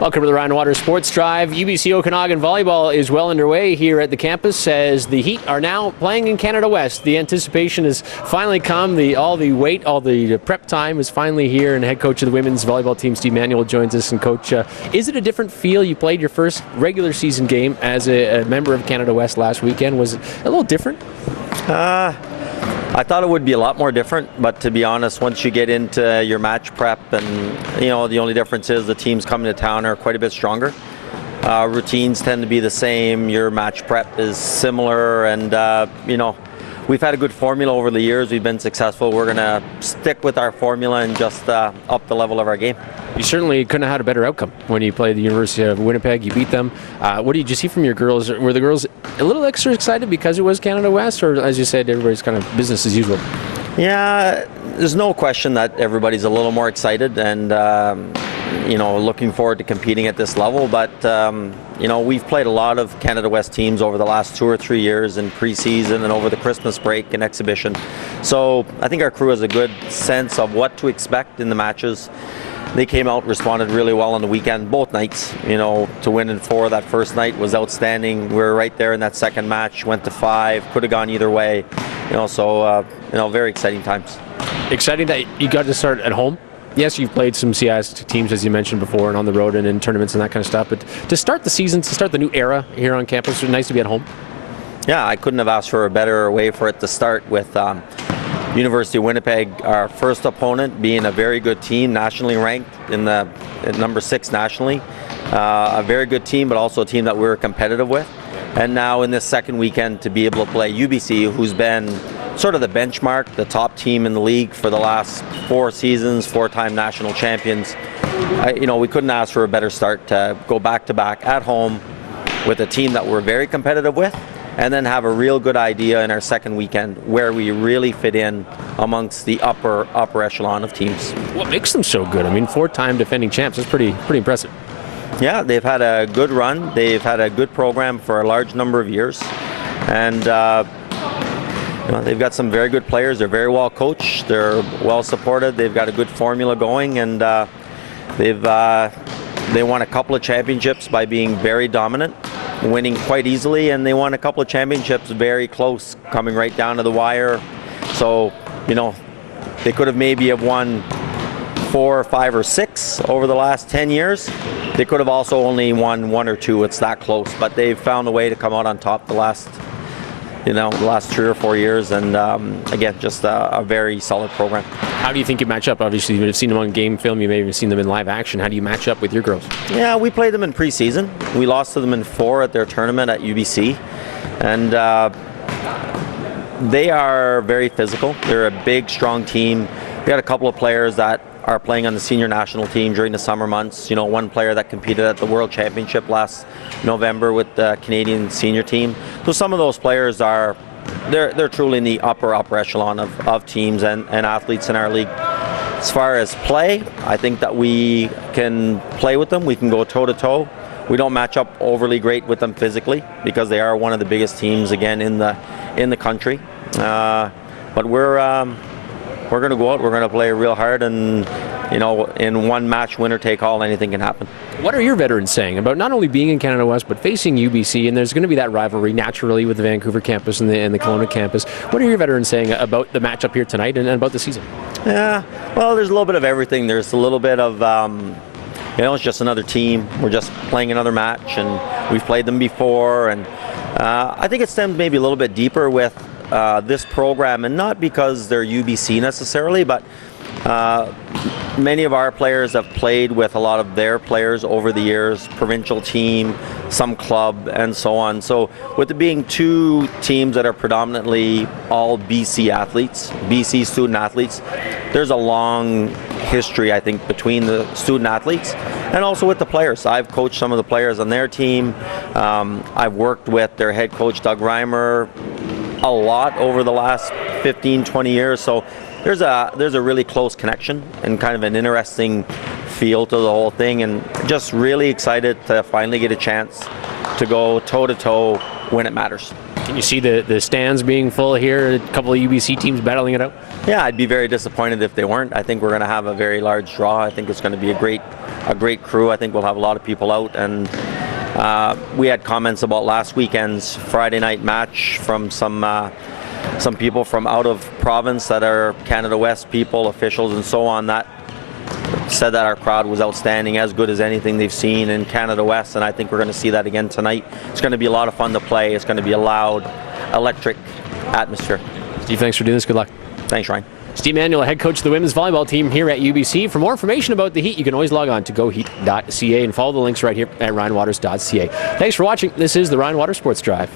Welcome to the Ryan Water Sports Drive. UBC Okanagan volleyball is well underway here at the campus as the Heat are now playing in Canada West. The anticipation has finally come. All the prep time is finally here, and head coach of the women's volleyball team, Steve Manuel, joins us. And coach, is it a different feel? You played your first regular season game as a member of Canada West last weekend. Was it a little different? I thought it would be a lot more different, but to be honest, once you get into your match prep, and the only difference is the teams coming to town are quite a bit stronger. Routines tend to be the same. Your match prep is similar, and we've had a good formula over the years. We've been successful. We're going to stick with our formula and just up the level of our game. You certainly couldn't have had a better outcome when you played the University of Winnipeg. You beat them. What did you see from your girls? Were the girls a little extra excited because it was Canada West, or as you said, everybody's kind of business as usual? Yeah, there's no question that everybody's a little more excited and looking forward to competing at this level. But we've played a lot of Canada West teams over the last 2 or 3 years in preseason and over the Christmas break and exhibition. So I think our crew has a good sense of what to expect in the matches. They came out, responded really well on the weekend, both nights. To win in 4 that first night was outstanding. We were right there in that second match, went to 5, could have gone either way. Very exciting times. Exciting that you got to start at home. Yes, you've played some CIS teams, as you mentioned before, and on the road and in tournaments and that kind of stuff. But to start the season, to start the new era here on campus, it's nice to be at home. Yeah, I couldn't have asked for a better way for it to start with University of Winnipeg, our first opponent, being a very good team, nationally ranked at number 6 nationally. A very good team, but also a team that we're competitive with. And now in this second weekend to be able to play UBC, who's been sort of the benchmark, the top team in the league for the last 4 seasons, 4-time national champions. We couldn't ask for a better start to go back-to-back at home with a team that we're very competitive with, and then have a real good idea in our second weekend where we really fit in amongst the upper echelon of teams. What makes them so good? I mean, 4-time defending champs, that's pretty impressive. Yeah, they've had a good run. They've had a good program for a large number of years. And they've got some very good players. They're very well coached. They're well supported. They've got a good formula going, and they won a couple of championships by being very dominant, winning quite easily, and they won a couple of championships very close, coming right down to the wire. So, they could have maybe won 4 or 5 or 6 over the last 10 years. They could have also only won 1 or 2. It's that close, but they've found a way to come out on top the last 3 or 4 years, and again, just a very solid program. How do you think you match up? Obviously, you've seen them on game film. You may have even seen them in live action. How do you match up with your girls? Yeah, we played them in preseason. We lost to them in 4 at their tournament at UBC, and they are very physical. They're a big, strong team. We got a couple of players that are playing on the senior national team during the summer months. One player that competed at the World Championship last November with the Canadian senior team. So some of those players they're truly in the upper echelon of teams and athletes in our league. As far as play, I think that we can play with them. We can go toe-to-toe. We don't match up overly great with them physically because they are one of the biggest teams, again, in the country. But we're going to go out, we're going to play real hard, and in one match, winner take all, anything can happen. What are your veterans saying about not only being in Canada West, but facing UBC, and there's going to be that rivalry naturally with the Vancouver campus and the Kelowna campus. What are your veterans saying about the matchup here tonight and about the season? Yeah, well, there's a little bit of everything. There's a little bit of, it's just another team. We're just playing another match, and we've played them before, and I think it stems maybe a little bit deeper with this program, and not because they're UBC necessarily, but many of our players have played with a lot of their players over the years, provincial team, some club, and so on. So with it being 2 teams that are predominantly all BC athletes, BC student athletes, there's a long history, I think, between the student athletes and also with the players. I've coached some of the players on their team. I've worked with their head coach, Doug Reimer, a lot over the last 15, 20 years. So there's a really close connection and kind of an interesting feel to the whole thing, and just really excited to finally get a chance to go toe-to-toe when it matters. Can you see the stands being full here, a couple of UBC teams battling it out? Yeah, I'd be very disappointed if they weren't. I think we're going to have a very large draw. I think it's going to be a a great crew. I think we'll have a lot of people out, and we had comments about last weekend's Friday night match from some people from out of province that are Canada West people, officials, and so on, that said that our crowd was outstanding, as good as anything they've seen in Canada West, and I think we're going to see that again tonight. It's going to be a lot of fun to play. It's going to be a loud, electric atmosphere. Steve, thanks for doing this. Good luck. Thanks, Ryan. Steve Manuel, head coach of the women's volleyball team here at UBC. For more information about the Heat, you can always log on to goheat.ca and follow the links right here at ryanwaters.ca. Thanks for watching. This is the Ryan Waters Sports Drive.